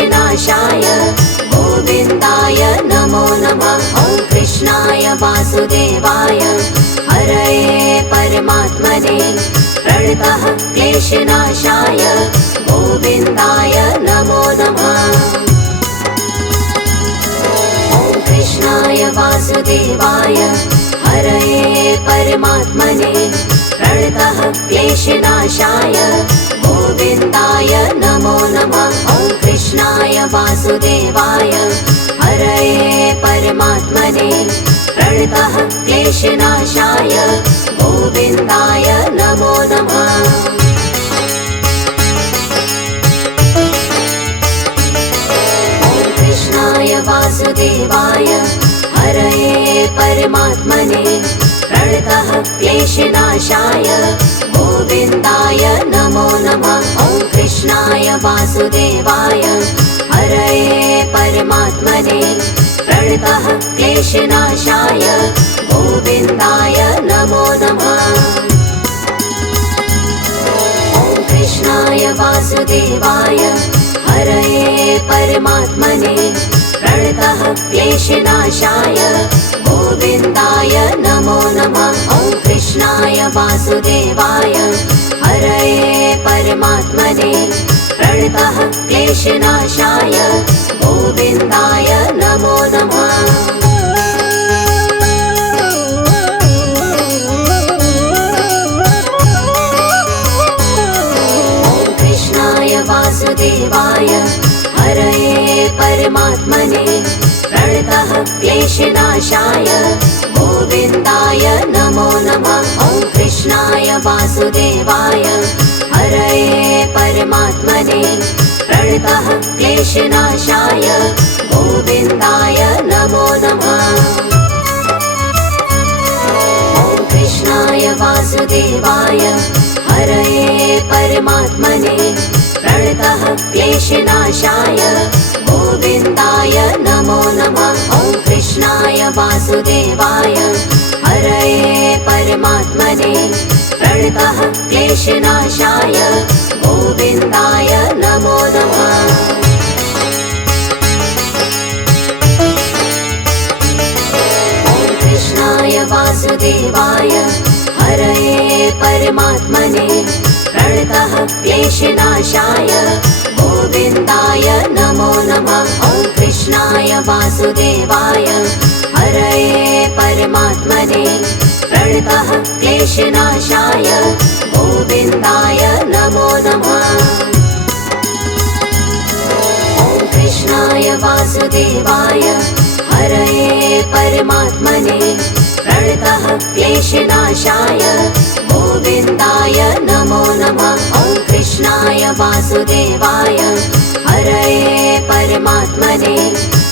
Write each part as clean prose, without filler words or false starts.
क्लेशनाशाय गोविन्दाय नमो नमः। ॐ कृष्णाय वासुदेवाय हरये परमात्मने प्रणतः क्लेशनाशाय गोविन्दाय नमो नमः। ॐ कृष्णाय वासुदेवाय हरये परमात्मने प्रणतः क्लेशनाशाय गोविन्दाय नमो नमः। ॐ कृष्णाय वासुदेवाय हरये परमात्मने प्रणतः क्लेशनाशाय गोविन्दाय नमो नमः। ॐ कृष्णाय वासुदेवाय हरये परमात्मने प्रणतः क्लेशनाशाय गोविन्दाय नमो नमः। ॐ कृष्णाय वासुदेवाय हरये परमात्मने प्रणतः क्लेशनाशाय गोविन्दाय नमो नमः। ॐ कृष्णाय वासुदेवाय हरये परमात्मने प्रणतः क्लेशनाशाय गोविन्दाय नमो नमः। ॐ कृष्णाय वासुदेवाय हरये परमात्मने प्रणतः क्लेशनाशाय गोविन्दाय नमो नमः। ॐ कृष्णाय वासुदेवाय हरये परमात्मने प्रणतः क्लेशनाशाय गोविन्दाय नमो नमः। ॐ कृष्णाय वासुदेवाय हरये परमात्मने प्रणतः क्लेशनाशाय गोविन्दाय नमो नमः। ॐ कृष्णाय वासुदेवाय हरये परमात्मने प्रणतः क्लेशनाशाय गोविन्दाय नमो नमः। ॐ कृष्णाय वासुदेवाय हरये परमात्मने प्रणतः क्लेशनाशाय गोविन्दाय नमो नमः। ॐ कृष्णाय वासुदेवाय हरये परमात्मने प्रणतः क्लेशनाशाय गोविन्दाय नमो नमः। ॐ कृष्णाय वासुदेवाय हरये परमात्मने प्रणतः क्लेशनाशाय गोविन्दाय नमो नमः। ॐ कृष्णाय वासुदेवाय हरये परमात्मने प्रणतः क्लेशनाशाय गोविन्दाय नमो नमः। ॐ कृष्णाय वासुदेवाय हरये परमात्मने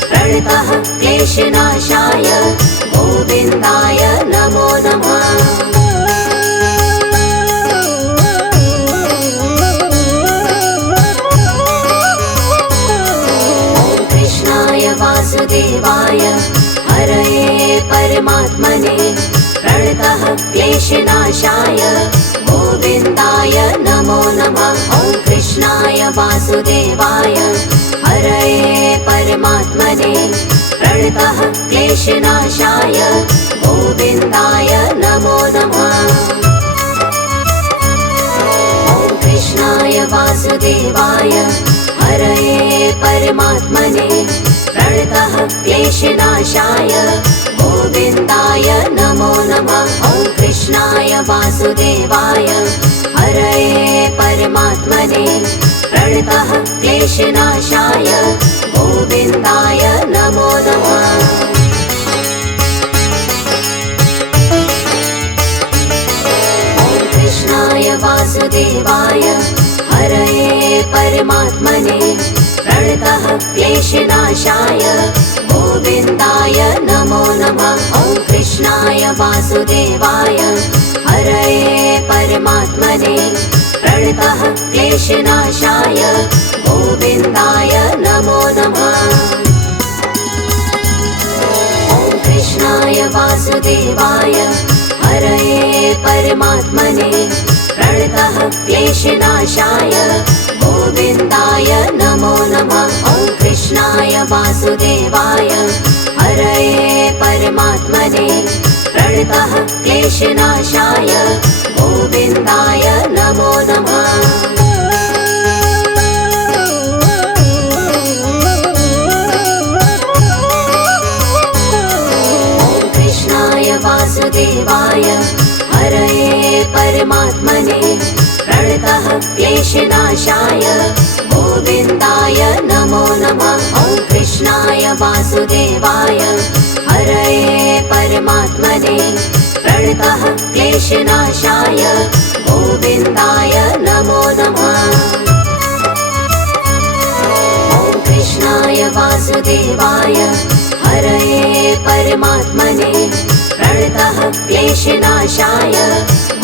प्रणतः क्लेशनाशाय गोविन्दाय नमो नमः। ॐ कृष्णाय वासुदेवाय हरये परमात्मने प्रणतः क्लेशनाशाय गोविन्दाय नमो नमः। ॐ कृष्णाय वासुदेवाय हरये परमात्मने प्रणतः क्लेशनाशाय गोविन्दाय नमो नमः। ॐ कृष्णाय वासुदेवाय हरये परमात्मने प्रणतः क्लेशनाशाय गोविन्दाय नमो नमः। ॐ कृष्णाय वासुदेवाय हरये परमात्मने प्रणतः क्लेशनाशाय गोविन्दाय नमो नमः। ॐ कृष्णाय वासुदेवाय हरये परमात्मने प्रणतः क्लेशनाशाय गोविन्दाय नमो नमः। ॐ कृष्णाय वासुदेवाय हरये परमात्मने प्रणतः क्लेशनाशाय गोविन्दाय नमो नमः। ॐ कृष्णाय वासुदेवाय हरये परमात्मने प्रणतः क्लेशनाशाय गोविन्दाय नमो नमः। ॐ कृष्णाय वासुदेवाय हरये परमात्मने प्रणतः क्लेशनाशाय गोविन्दाय नमो नमः। वासुदेवाय हरये परमात्मने प्रणतः क्लेशनाशाय गोविन्दाय नमो नमः। ॐ कृष्णाय वासुदेवाय हरये परमात्मने प्रणतः क्लेशनाशाय गोविन्दाय नमो नमः। ॐ कृष्णाय वासुदेवाय हरये परमात्मने प्रणतः क्लेशनाशाय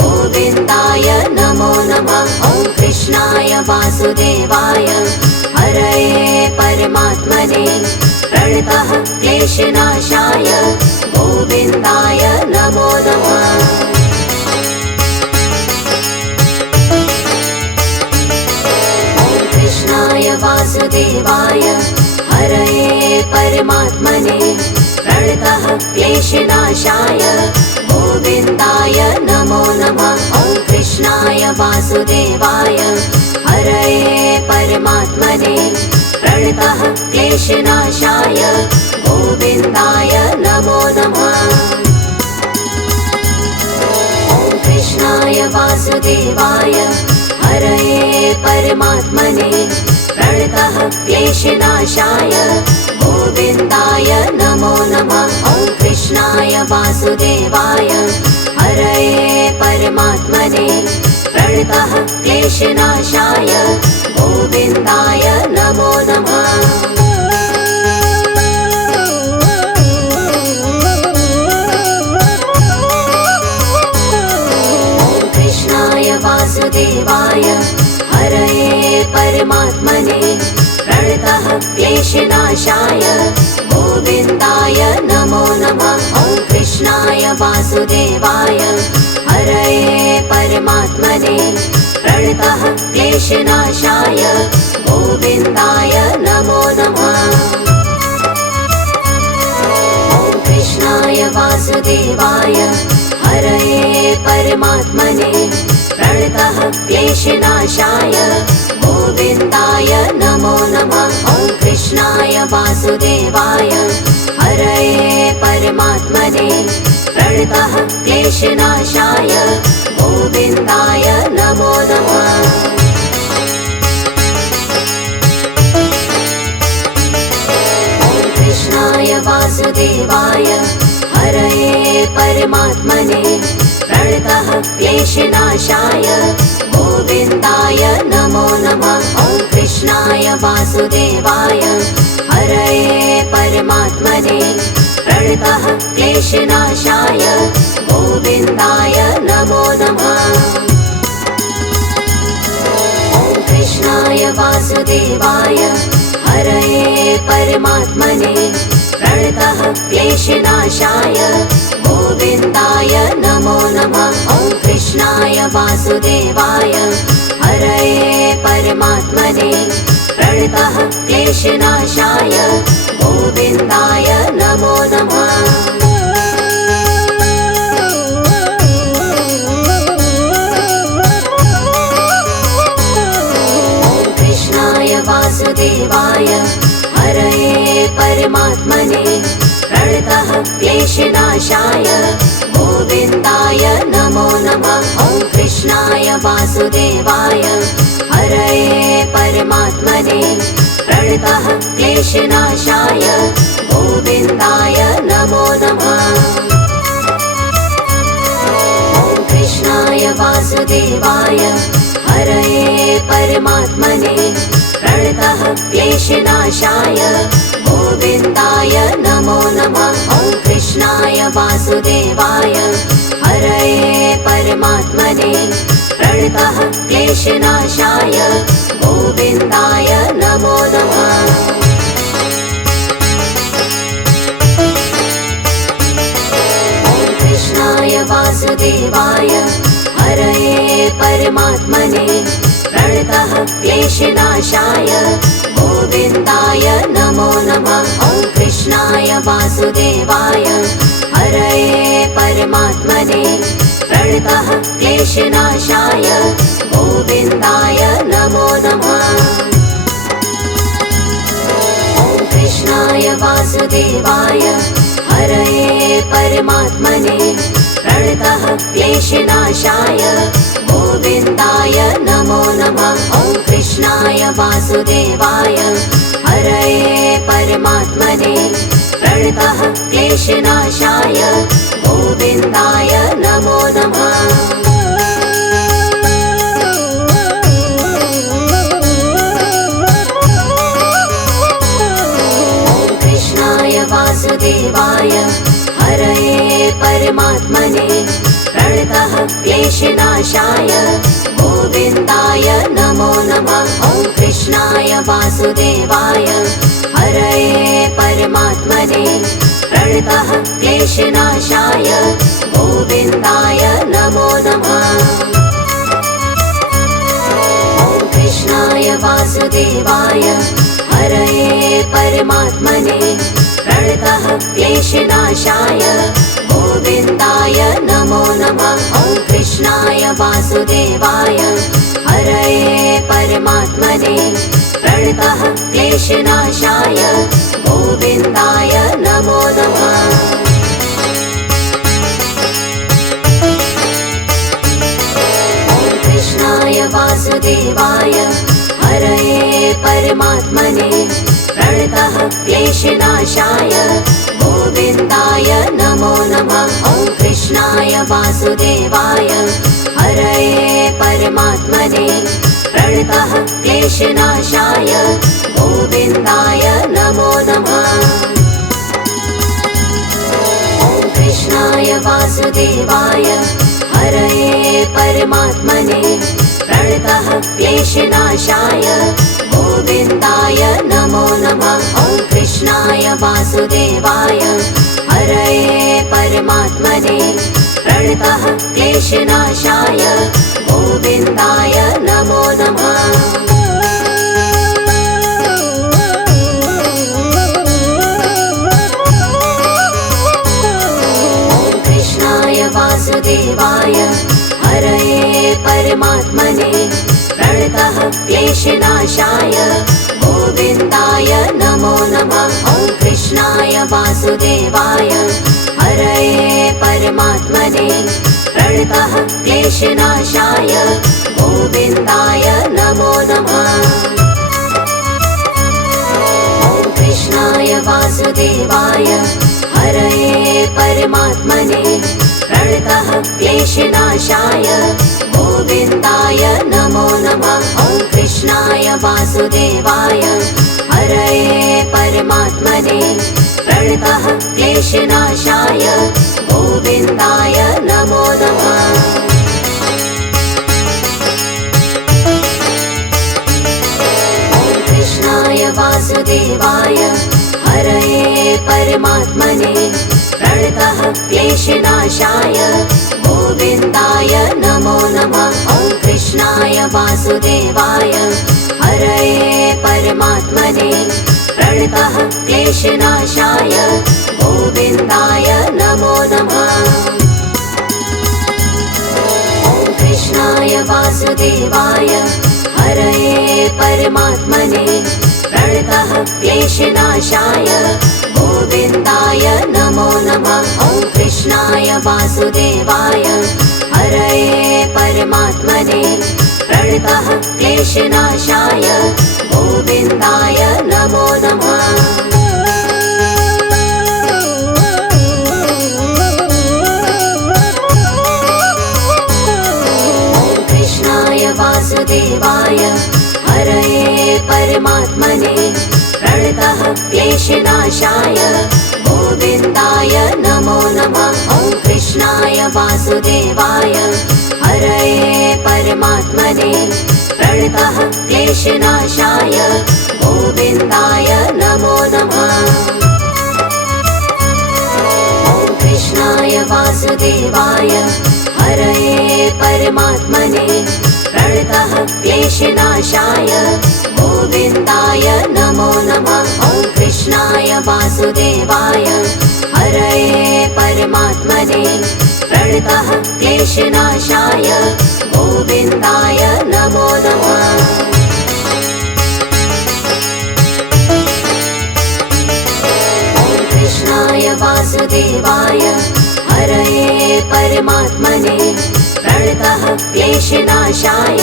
गोविन्दाय नमो नमः। ॐ कृष्णाय वासुदेवाय हरये परमात्मने प्रणतः क्लेशनाशाय गोविन्दाय नमो नमः। ॐ कृष्णाय वासुदेवाय हरये परमात्मने प्रणतः क्लेशनाशाय गोविन्दाय नमो नमः। ॐ कृष्णाय वासुदेवाय हरये परमात्मने प्रणतः क्लेशनाशाय गोविन्दाय नमो नमः। ॐ कृष्णाय वासुदेवाय हरये परमात्मने प्रणतः क्लेशनाशाय गोविन्दाय नमो नमः। ॐ कृष्णाय वासुदेवाय हरये परमात्मने प्रणतः क्लेशनाशाय गोविन्दाय नमो नमः। ॐ कृष्णाय वासुदेवाय हरये परमात्मने प्रणतः क्लेशनाशाय गोविन्दाय नमो नमः। ॐ कृष्णाय वासुदेवाय हरये परमात्मने प्रणतः क्लेशनाशाय गोविन्दाय नमो नमः। ॐ कृष्णाय वासुदेवाय हरये परमात्मने प्रणतः क्लेशनाशाय गोविन्दाय नमो नमः। ॐ कृष्णाय वासुदेवाय हरये परमात्मने प्रणतः क्लेशनाशाय गोविन्दाय नमो नमः। ॐ कृष्णाय वासुदेवाय हरये परमात्मने प्रणतः क्लेशनाशाय गोविन्दाय नमो नमः। ॐ कृष्णाय वासुदेवाय हरये परमात्मने प्रणतः क्लेशनाशाय गोविन्दाय नमो नमः। ॐ कृष्णाय वासुदेवाय हरये परमात्मने प्रणतः क्लेशनाशाय गोविन्दाय नमो नमः। ॐ कृष्णाय वासुदेवाय हरये परमात्मने प्रणतः क्लेशनाशाय गोविन्दाय नमो नमः। ॐ कृष्णाय वासुदेवाय हरये परमात्मने प्रणतः क्लेशनाशाय गोविन्दाय नमो नमः। ॐ कृष्णाय वासुदेवाय हरये परमात्मने प्रणतः क्लेशनाशाय गोविन्दाय नमो नमः। ॐ कृष्णाय वासुदेवाय हरये परमात्मने प्रणतः क्लेशनाशाय गोविन्दाय नमो नमः। ॐ कृष्णाय वासुदेवाय हरये परमात्मने प्रणतः क्लेशनाशाय गोविन्दाय नमो नमः। ॐ कृष्णाय वासुदेवाय हरये परमात्मने प्रणतः क्लेशनाशाय गोविन्दाय नमो नमः। ॐ कृष्णाय वासुदेवाय हरये परमात्मने प्रणतः क्लेशनाशाय गोविन्दाय नमो नमः। ॐ कृष्णाय वासुदेवाय हरये परमात्मने प्रणतः क्लेशनाशाय गोविन्दाय नमो नमः। ॐ कृष्णाय वासुदेवाय हरये परमात्मने प्रणतः क्लेशनाशाय गोविन्दाय नमो नमः। ॐ कृष्णाय वासुदेवाय हरये परमात्मने प्रणतः क्लेशनाशाय गोविन्दाय नमो नमः। ॐ कृष्णाय वासुदेवाय हरये परमात्मने प्रणतः क्लेशनाशाय गोविन्दाय नमो नमः। ॐ कृष्णाय वासुदेवाय हरये परमात्मने प्रणतः क्लेशनाशाय गोविन्दाय नमो नमः। ॐ कृष्णाय वासुदेवाय हरये परमात्मने प्रणतः क्लेशनाशाय गोविन्दाय नमो नमः। ॐ कृष्णाय वासुदेवाय हरये परमात्मने प्रणतः क्लेशनाशाय गोविन्दाय नमो नमः। ॐ कृष्णाय वासुदेवाय हरये परमात्मने प्रणतः क्लेशनाशाय गोविन्दाय नमो नमः। ॐ कृष्णाय वासुदेवाय हरये परमात्मने प्रणतः क्लेशनाशाय गोविन्दाय नमो नमः। ॐ कृष्णाय वासुदेवाय हरये परमात्मने प्रणतः क्लेशनाशाय गोविन्दाय नमो नमः। ॐ कृष्णाय वासुदेवाय हरये परमात्मने प्रणतः क्लेशनाशाय गोविन्दाय नमो नमः। ॐ कृष्णाय वासुदेवाय हरये परमात्मने प्रणतः क्लेशनाशाय गोविन्दाय नमो नमः। ॐ कृष्णाय वासुदेवाय हरये परमात्मने प्रणतः क्लेशनाशाय गोविन्दाय नमो नमः। ॐ कृष्णाय वासुदेवाय हरये परमात्मने प्रणतः क्लेशनाशाय गोविन्दाय नमो नमः। ॐ कृष्णाय वासुदेवाय हरये परमात्मने प्रणतः क्लेशनाशाय गोविन्दाय नमो नमः। ॐ कृष्णाय वासुदेवाय हरये परमात्मने प्रणतः क्लेशनाशाय गोविन्दाय नमो नमः। ॐ कृष्णाय वासुदेवाय हरये परमात्मने प्रणतः क्लेशनाशाय गोविन्दाय नमो नमः। ॐ कृष्णाय वासुदेवाय हरये परमात्मने प्रणतः क्लेशनाशाय गोविन्दाय नमो नमः। ॐ कृष्णाय वासुदेवाय हरये परमात्मने प्रणतः क्लेशनाशाय गोविन्दाय नमो नमः। ॐ कृष्णाय वासुदेवाय हरये परमात्मने प्रणतः क्लेशनाशाय गोविन्दाय नमो नमः। ॐ कृष्णाय वासुदेवाय हरये परमात्मने प्रणतः क्लेशनाशाय गोविन्दाय नमो नमः। ॐ कृष्णाय वासुदेवाय हरये परमात्मने प्रणतः क्लेशनाशाय गोविन्दाय नमो नमः। कृष्णाय वासुदेवाय हरये परमात्मने प्रणतः क्लेशनाशाय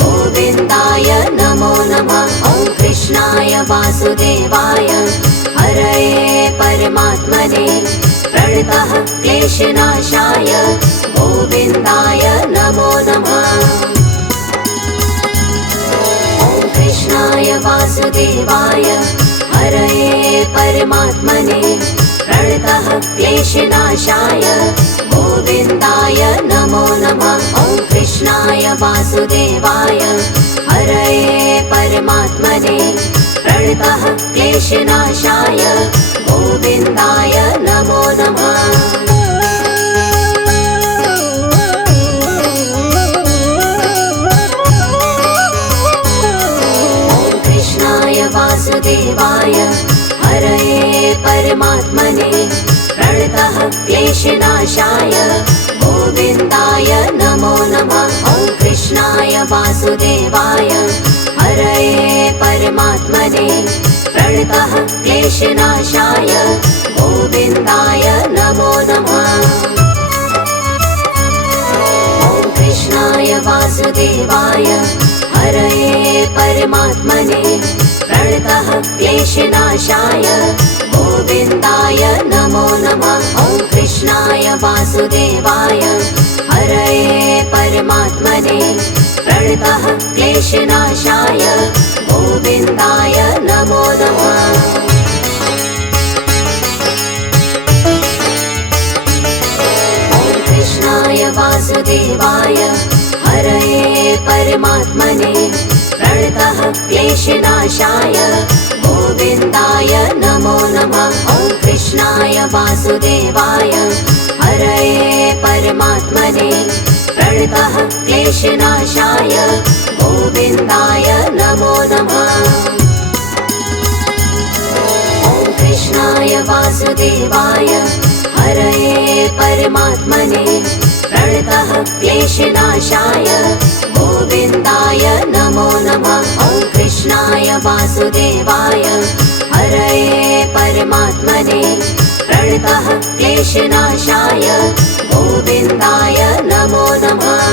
गोविन्दाय नमो नमः। ॐ कृष्णाय वासुदेवाय हरये परमात्मने प्रणतः क्लेशनाशाय गोविन्दाय नमो नमः। ॐ कृष्णाय वासुदेवाय हरये परमात्मने प्रणतः क्लेशनाशाय गोविन्दाय नमो नमः। ॐ कृष्णाय वासुदेवाय हरये परमात्मने प्रणतः क्लेशनाशाय गोविन्दाय नमो नमः। वासुदेवाय हरये परमात्मने प्रणतः क्लेशनाशाय गोविन्दाय नमो नमः। ॐ कृष्णाय वासुदेवाय हरये परमात्मने प्रणतः क्लेशनाशाय गोविन्दाय नमो नमः। ॐ कृष्णाय वासुदेवाय हरये परमात्मने प्रणतः क्लेशनाशाय गोविन्दाय नमो नमः। ॐ कृष्णाय वासुदेवाय हरये परमात्मने प्रणतः क्लेशनाशाय गोविन्दाय नमो नमः। ॐ कृष्णाय वासुदेवाय हरये परमात्मने प्रणतः क्लेशनाशाय गोविन्दाय नमो नमः। ॐ कृष्णाय वासुदेवाय हरये परमात्मने प्रणतः क्लेशनाशाय गोविन्दाय नमो नमः। ॐ कृष्णाय वासुदेवाय हरये परमात्मने प्रणतः क्लेशनाशाय गोविन्दाय नमो नमः। ॐ कृष्णाय वासुदेवाय हरये परमात्मने प्रणतः क्लेशनाशाय गोविन्दाय नमो नमः।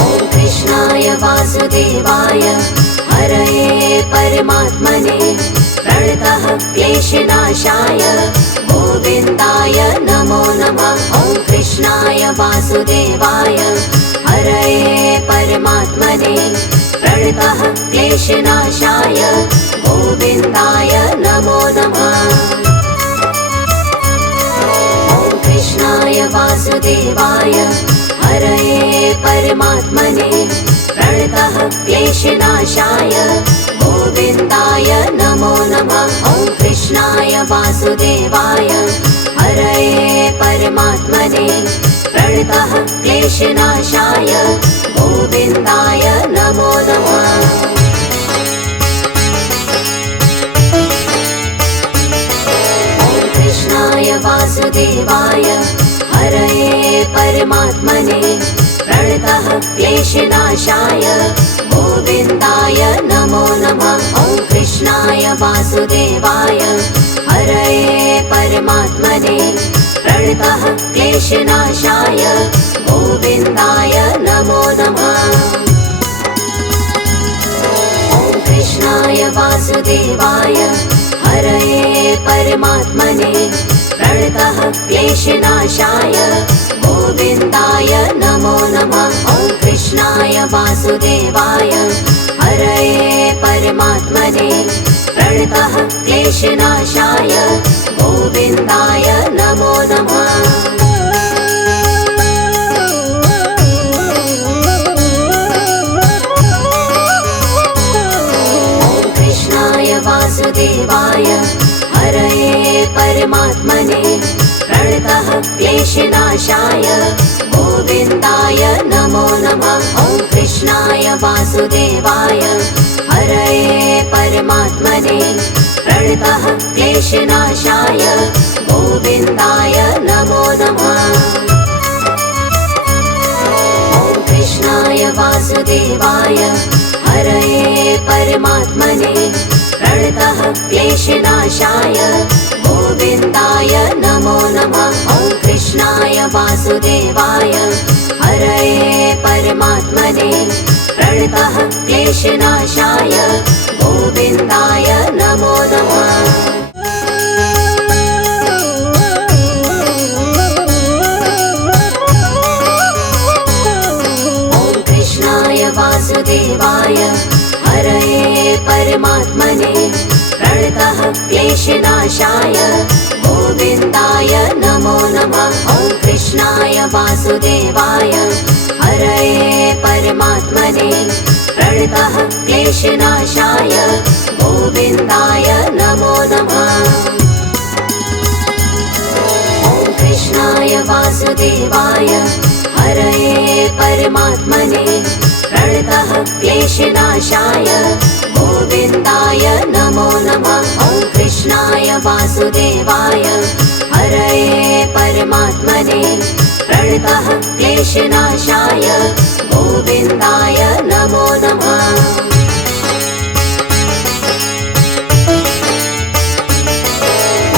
ॐ कृष्णाय वासुदेवाय हरये परमात्मने प्रणतः क्लेशनाशाय गोविन्दाय नमो नमः। ॐ कृष्णाय वासुदेवाय हरये परमात्मने प्रणतः क्लेशनाशाय गोविन्दाय नमो नमः। ॐ कृष्णाय वासुदेवाय हरये परमात्मने प्रणतः क्लेशनाशाय गोविन्दाय नमो नमः। ॐ कृष्णाय वासुदेवाय हरये परमात्मने प्रणतः क्लेशनाशाय गोविन्दाय नमो नमः। ॐ कृष्णाय वासुदेवाय हरये परमात्मने प्रणतः क्लेशनाशाय गोविन्दाय नमो नमः। ॐ कृष्णाय वासुदेवाय हरये परमात्मने प्रणतः क्लेशनाशाय गोविन्दाय नमो नमः। ॐ कृष्णाय वासुदेवाय हरये परमात्मने प्रणतः क्लेशनाशाय गोविन्दाय नमो नमः। ॐ कृष्णाय वासुदेवाय हरये परमात्मने प्रणतः क्लेशनाशाय गोविन्दाय नमो नमः। ॐ कृष्णाय वासुदेवाय हरये परमात्मने प्रणतः क्लेशनाशाय क्लेशनाशाय गोविन्दाय नमो नमः। ॐ कृष्णाय वासुदेवाय हरये परमात्मने प्रणतः क्लेशनाशाय गोविन्दाय नमो नमः। ॐ कृष्णाय वासुदेवाय हरये परमात्मने प्रणतः क्लेशनाशाय गोविन्दाय नमो नमः। ॐ कृष्णाय वासुदेवाय हरये परमात्मने प्रणतः क्लेशनाशाय गोविन्दाय नमो नमः। ॐ कृष्णाय वासुदेवाय हरये परमात्मने प्रणतः क्लेशनाशाय गोविन्दाय नमो नमः। ॐ कृष्णाय वासुदेवाय हरये परमात्मने प्रणतः क्लेशनाशाय गोविन्दाय नमो नमः। ॐ कृष्णाय वासुदेवाय हरये परमात्मने प्रणतः क्लेशनाशाय गोविन्दाय नमो नमः। ॐ कृष्णाय वासुदेवाय हरये परमात्मने प्रणतः क्लेशनाशाय गोविन्दाय नमो नमः।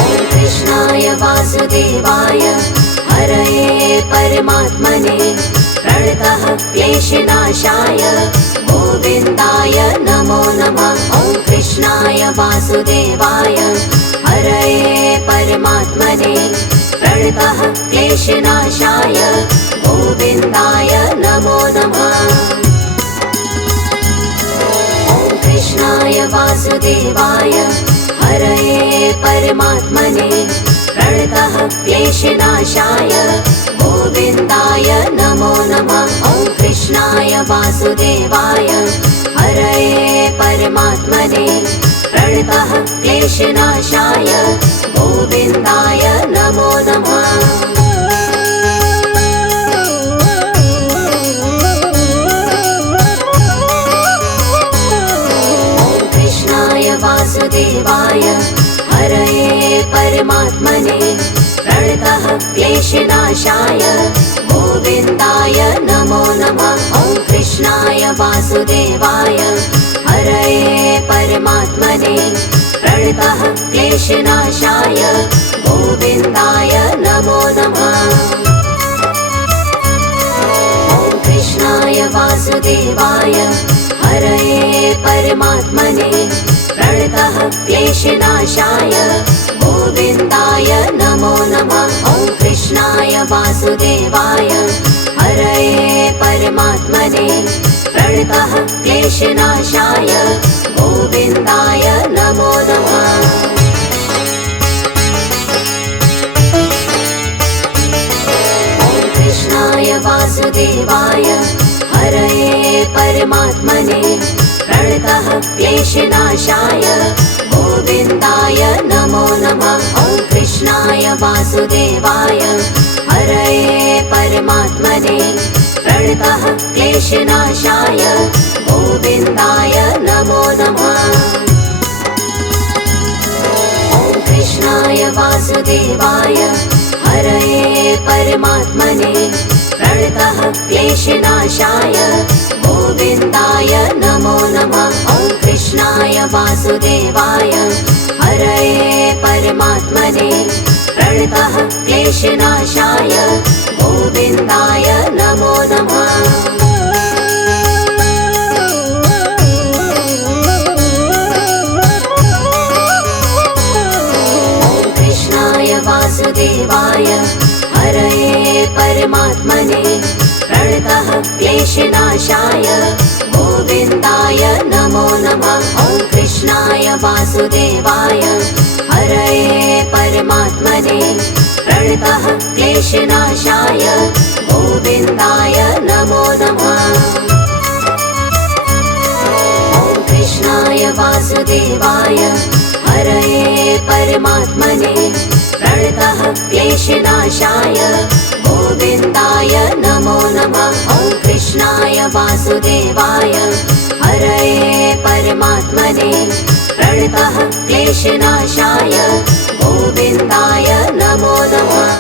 ॐ कृष्णाय वासुदेवाय हरये परमात्मने प्रणतः क्लेशनाशाय गोविन्दाय नमो नमः। ॐ कृष्णाय वासुदेवाय हरये परमात्मने प्रणतः क्लेशनाशाय गोविन्दाय नमो नमः। ॐ कृष्णाय वासुदेवाय हरये परमात्मने प्रणतः क्लेशनाशाय गोविन्दाय नमो नमः। ॐ कृष्णाय वासुदेवाय हरये परमात्मने प्रणतः क्लेशनाशाय गोविन्दाय नमो नमः। ॐ कृष्णाय वासुदेवाय हरये परमात्मने प्रणतः क्लेशनाशाय गोविन्दाय नमो नमः। ॐ कृष्णाय वासुदेवाय हरये परमात्मने प्रणतः क्लेशनाशाय गोविन्दाय नमो नमः। ॐ कृष्णाय वासुदेवाय हरये परमात्मने प्रणतः क्लेशनाशाय गोविन्दाय नमो नमः। ॐ कृष्णाय वासुदेवाय हरये परमात्मने प्रणतः क्लेशनाशाय गोविन्दाय नमो नमः। ॐ कृष्णाय वासुदेवाय हरये परमात्मने प्रणतः क्लेशनाशाय गोविन्दाय नमो नमः। ॐ कृष्णाय वासुदेवाय हरये परमात्मने प्रणतः क्लेशनाशाय गोविन्दाय नमो नमः। ॐ कृष्णाय वासुदेवाय हरये परमात्मने प्रणतः क्लेशनाशाय गोविन्दाय नमो नमः। ॐ कृष्णाय वासुदेवाय हरये परमात्मने प्रणतः क्लेशनाशाय गोविन्दाय नमो नमः। ॐ कृष्णाय वासुदेवाय हरये परमात्मने प्रणतः क्लेशनाशाय गोविन्दाय नमो नमः। ॐ कृष्णाय वासुदेवाय हरये परमात्मने प्रणतः क्लेशनाशाय गोविन्दाय नमो नमः। ॐ कृष्णाय वासुदेवाय हरये परमात्मने प्रणतः प्रणतः क्लेशनाशाय गोविन्दाय नमो नमः। ॐ कृष्णाय वासुदेवाय हरये परमात्मने प्रणतः क्लेशनाशाय गोविन्दाय नमो नमः।